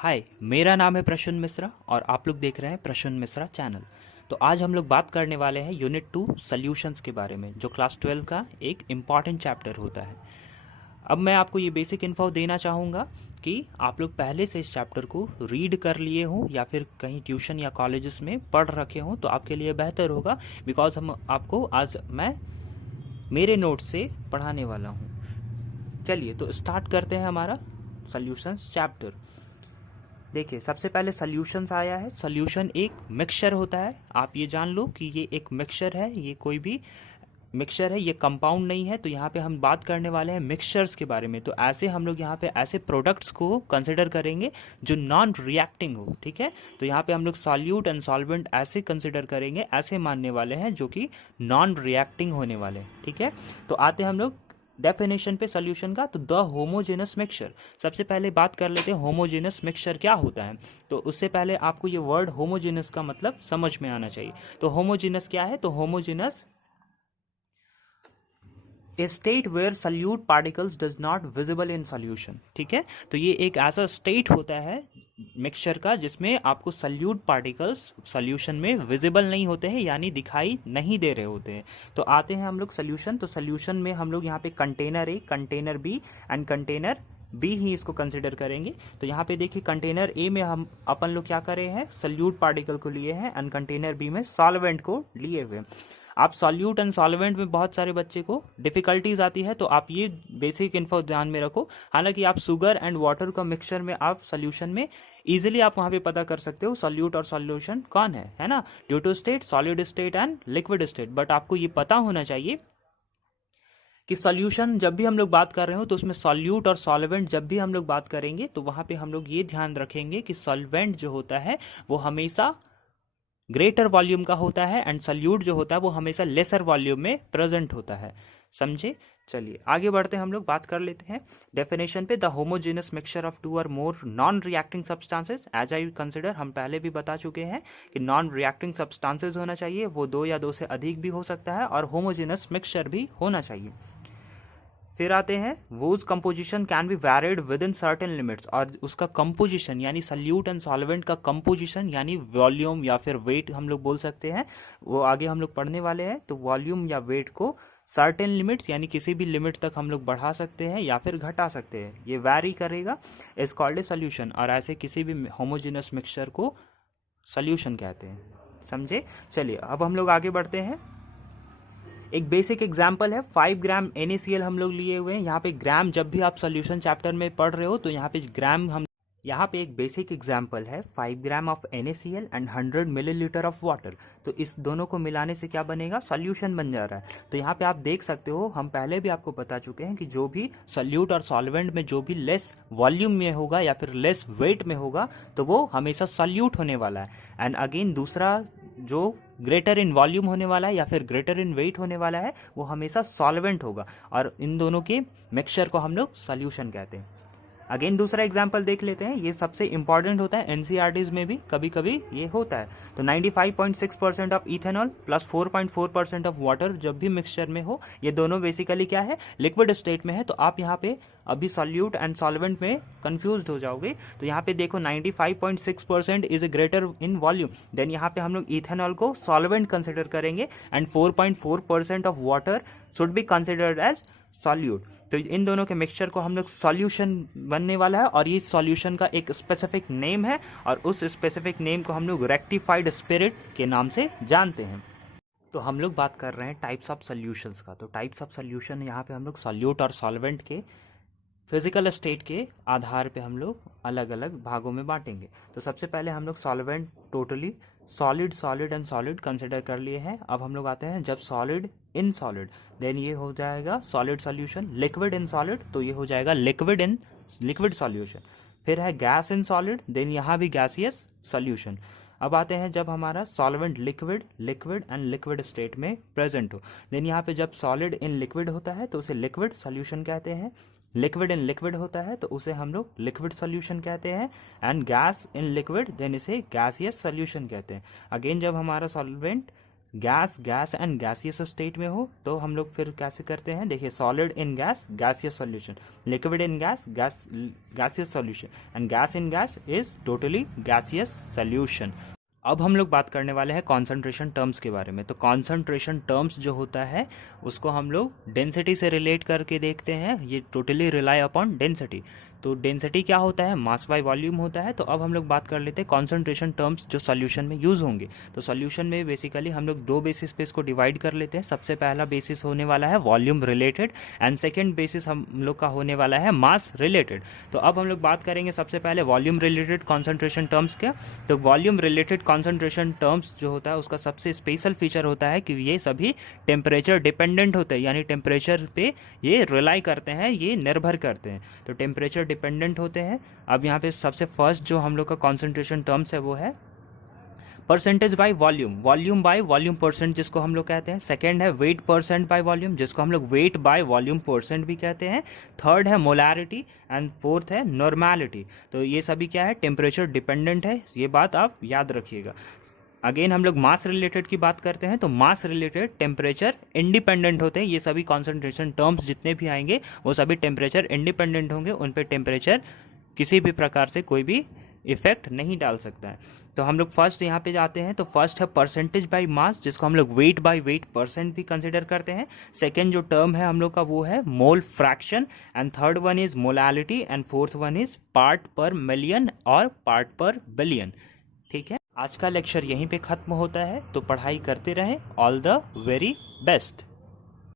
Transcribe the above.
हाय, मेरा नाम है प्रसून मिश्रा और आप लोग देख रहे हैं प्रसून मिश्रा चैनल। तो आज हम लोग बात करने वाले हैं यूनिट 2 सॉल्यूशंस के बारे में, जो क्लास 12 का एक इम्पॉर्टेंट चैप्टर होता है। अब मैं आपको ये बेसिक इन्फो देना चाहूँगा कि आप लोग पहले से इस चैप्टर को रीड कर लिए हों या फिर कहीं ट्यूशन या कॉलेजेस में पढ़ रखे हों तो आपके लिए बेहतर होगा, बिकॉज हम आपको आज मैं मेरे नोट से पढ़ाने वाला हूँ। चलिए तो स्टार्ट करते हैं हमारा सॉल्यूशंस चैप्टर। देखिए, सबसे पहले सॉल्यूशंस आया है। सॉल्यूशन एक मिक्सचर होता है। आप ये जान लो कि ये एक मिक्सचर है, ये कोई भी मिक्सचर है, ये कंपाउंड नहीं है। तो यहाँ पे हम बात करने वाले हैं मिक्सचर्स के बारे में। तो ऐसे हम लोग यहाँ पे ऐसे प्रोडक्ट्स को कंसिडर करेंगे जो नॉन रिएक्टिंग हो, ठीक है। तो यहाँ पे हम लोग सॉल्यूट एंड सॉल्वेंट ऐसे कंसिडर करेंगे, ऐसे मानने वाले हैं जो कि नॉन रिएक्टिंग होने वाले, ठीक है। तो आते हैं हम लोग डेफिनेशन पे सॉल्यूशन का। तो द होमोजेनस मिक्सचर, सबसे पहले बात कर लेते हैं होमोजेनस मिक्सचर क्या होता है। तो उससे पहले आपको ये वर्ड होमोजेनस का मतलब समझ में आना चाहिए। तो होमोजेनस क्या है? तो homogeneous a state where solute particles does not visible in solution, ठीक है। तो ये एक ऐसा स्टेट होता है मिक्सचर का जिसमें आपको सल्यूट पार्टिकल्स सॉल्यूशन में विजिबल नहीं होते हैं, यानी दिखाई नहीं दे रहे होते हैं। तो आते हैं हम लोग सॉल्यूशन। तो सॉल्यूशन में हम लोग यहाँ पे container A, container B and container B ही इसको कंसिडर करेंगे। तो यहाँ पे देखिए, कंटेनर ए में हम अपन लोग क्या करे हैं, सल्यूट पार्टिकल को लिए हैं, एंड कंटेनर बी में सॉल्वेंट को लिए हुए। आप सॉल्यूट एंड सॉल्वेंट में बहुत सारे बच्चे को डिफिकल्टीज आती है, तो आप ये बेसिक इन्फो ध्यान में रखो। हालांकि आप शुगर एंड वाटर का मिक्सचर में आप सॉल्यूशन में इजीली आप वहां पे पता कर सकते हो सॉल्यूट और सॉल्यूशन कौन है ना, due to state, solid state and liquid state. But आपको ये पता होना चाहिए कि सॉल्यूशन जब भी हम लोग बात कर रहे हो तो उसमें सॉल्यूट और सॉल्वेंट जब भी हम लोग बात करेंगे तो वहां पे हम लोग ये ध्यान रखेंगे कि सॉल्वेंट जो होता है वो हमेशा ग्रेटर वॉल्यूम का होता है एंड सल्यूट जो होता है वो हमेशा लेसर वॉल्यूम में प्रेजेंट होता है, समझे। चलिए आगे बढ़ते हैं, हम लोग बात कर लेते हैं डेफिनेशन पे। The homogeneous mixture of two और more non reacting substances as I consider, हम पहले भी बता चुके हैं कि नॉन रिएक्टिंग सब्सटेंसेस होना चाहिए, वो दो या दो से अधिक भी हो सकता है, और होमोजेनस मिक्सचर भी होना चाहिए। फिर आते हैं whose composition can be varied within certain limits, और उसका कंपोजिशन यानी सल्यूट एंड सॉल्वेंट का कंपोजिशन यानी वॉल्यूम या फिर वेट हम लोग बोल सकते हैं, वो आगे हम लोग पढ़ने वाले हैं। तो वॉल्यूम या वेट को सर्टेन लिमिट्स यानी किसी भी लिमिट तक हम लोग बढ़ा सकते हैं या फिर घटा सकते हैं, ये वैरी करेगा, इज कॉल्ड ए सोल्यूशन। और ऐसे किसी भी होमोजेनस मिक्सचर को सोल्यूशन कहते हैं, समझे। चलिए अब हम लोग आगे बढ़ते हैं। एक बेसिक एग्जांपल है 5 ग्राम NaCl हम लोग लिए हुए हैं। यहाँ पे ग्राम जब भी आप सॉल्यूशन चैप्टर में पढ़ रहे हो तो यहाँ पे ग्राम हम, यहाँ पे एक बेसिक एग्जांपल है 5 gram of NaCl and 100 millilitre of water. तो इस दोनों को मिलाने से क्या बनेगा, सॉल्यूशन बन जा रहा है। तो यहाँ पे आप देख सकते हो, हम पहले भी आपको बता चुके हैं कि जो भी सॉल्यूट और सॉल्वेंट में जो भी लेस वॉल्यूम में होगा या फिर लेस वेट में होगा तो वो हमेशा सॉल्यूट होने वाला है। एंड अगेन दूसरा जो ग्रेटर इन वॉल्यूम होने वाला है या फिर ग्रेटर इन वेट होने वाला है वो हमेशा सॉल्वेंट होगा, और इन दोनों के मिक्सचर को हम लोग सॉल्यूशन कहते हैं। अगेन दूसरा एग्जांपल देख लेते हैं, ये सबसे इंपॉर्टेंट होता है, एनसीईआरटीज में भी कभी कभी ये होता है। तो 95.6% of ethanol plus 4.4% of water जब भी मिक्सचर में हो, ये दोनों बेसिकली क्या है, लिक्विड स्टेट में है। तो आप यहाँ पे अभी सॉल्यूट एंड सॉल्वेंट में कंफ्यूज हो जाओगे। तो यहाँ पे देखो 95.6% is greater in volume, then यहाँ पे हम लोग इथेनॉल को सॉल्वेंट कंसिडर करेंगे and 4.4% of water should be considered as solute. तो इन दोनों के मिक्सचर को हम लोग सॉल्यूशन बनने वाला है, और ये सॉल्यूशन का एक स्पेसिफिक नेम है, और उस स्पेसिफिक नेम को हम लोग रेक्टिफाइड स्पिरिट के नाम से जानते हैं। तो हम लोग बात कर रहे हैं टाइप्स ऑफ सॉल्यूशंस का। तो टाइप्स ऑफ सॉल्यूशन यहाँ पे हम लोग सॉल्यूट और सॉल्वेंट के फिजिकल स्टेट के आधार पे हम लोग अलग अलग भागों में बांटेंगे। तो सबसे पहले हम लोग solvent totally solid, solid and solid consider कर लिए हैं। अब हम लोग आते हैं जब सॉलिड इन सॉलिड, देन ये हो जाएगा solid solution. Liquid in solid, तो ये हो जाएगा लिक्विड इन लिक्विड सॉल्यूशन। फिर है गैस इन सॉलिड, देन यहाँ भी गैसियस सॉल्यूशन। अब आते हैं जब हमारा solvent liquid, liquid and liquid state में प्रेजेंट हो, देन यहाँ पे जब सॉलिड इन लिक्विड होता है तो उसे लिक्विड सॉल्यूशन कहते हैं। लिक्विड इन लिक्विड होता है तो उसे हम लोग लिक्विड सॉल्यूशन कहते हैं। And gas in liquid, then इसे गैसियस सॉल्यूशन कहते हैं। अगेन जब हमारा solvent gas, gas and gaseous state में हो तो हम लोग फिर कैसे करते हैं, देखिए solid in gas gaseous solution, liquid in gas gas gaseous solution, and gas in gas is totally gaseous solution. अब हम लोग बात करने वाले हैं कॉन्सेंट्रेशन टर्म्स के बारे में। तो कॉन्सेंट्रेशन टर्म्स जो होता है उसको हम लोग डेंसिटी से रिलेट करके देखते हैं, ये टोटली रिलाई अपॉन डेंसिटी। तो डेंसिटी क्या होता है, मास बाय वॉल्यूम होता है। तो अब हम लोग बात कर लेते हैं कॉन्सेंट्रेशन टर्म्स जो सॉल्यूशन में यूज़ होंगे। तो सॉल्यूशन में बेसिकली हम लोग दो बेसिस पे इसको डिवाइड कर लेते हैं। सबसे पहला बेसिस होने वाला है volume related and second basis हम लोग का होने वाला है मास रिलेटेड। तो अब हम लोग बात करेंगे सबसे पहले वॉल्यूम रिलेटेड कॉन्सेंट्रेशन टर्म्स के। तो वॉल्यूम रिलेटेड कॉन्सेंट्रेशन टर्म्स जो होता है उसका सबसे स्पेशल फीचर होता है कि ये सभी टेम्परेचर डिपेंडेंट होते हैं, यानी टेम्परेचर पे ये रिलाई करते हैं, ये निर्भर करते हैं। तो टेम्परेचर डिपेंडेंट होते हैं। अब यहाँ पे सबसे फर्स्ट जो हम लोग का कॉन्सेंट्रेशन टर्म्स है वो है percentage by volume, volume by volume percent जिसको हम लोग कहते हैं। सेकंड है वेट परसेंट बाय वॉल्यूम जिसको हम लोग वेट बाय वॉल्यूम परसेंट भी कहते हैं। थर्ड है मोलारिटी एंड फोर्थ है नॉर्मैलिटी। तो ये सभी क्या है, टेम्परेचर डिपेंडेंट है, ये बात आप याद रखिएगा। अगेन हम लोग मास रिलेटेड की बात करते हैं तो मास रिलेटेड टेम्परेचर इंडिपेंडेंट होते हैं। ये सभी कॉन्सेंट्रेशन टर्म्स जितने भी आएंगे वो सभी टेम्परेचर इंडिपेंडेंट होंगे, उन पे टेम्परेचर किसी भी प्रकार से कोई भी इफेक्ट नहीं डाल सकता है। तो हम लोग फर्स्ट यहाँ पे जाते हैं। तो फर्स्ट है परसेंटेज बाय मास जिसको हम लोग वेट बाय वेट परसेंट भी कंसिडर करते हैं। सेकेंड जो टर्म है हम लोग का वो है mole fraction and third one is molality and fourth one is part पर मिलियन और पार्ट पर बिलियन। ठीक है, आज का लेक्चर यहीं पे ख़त्म होता है। तो पढ़ाई करते रहें। All the very best.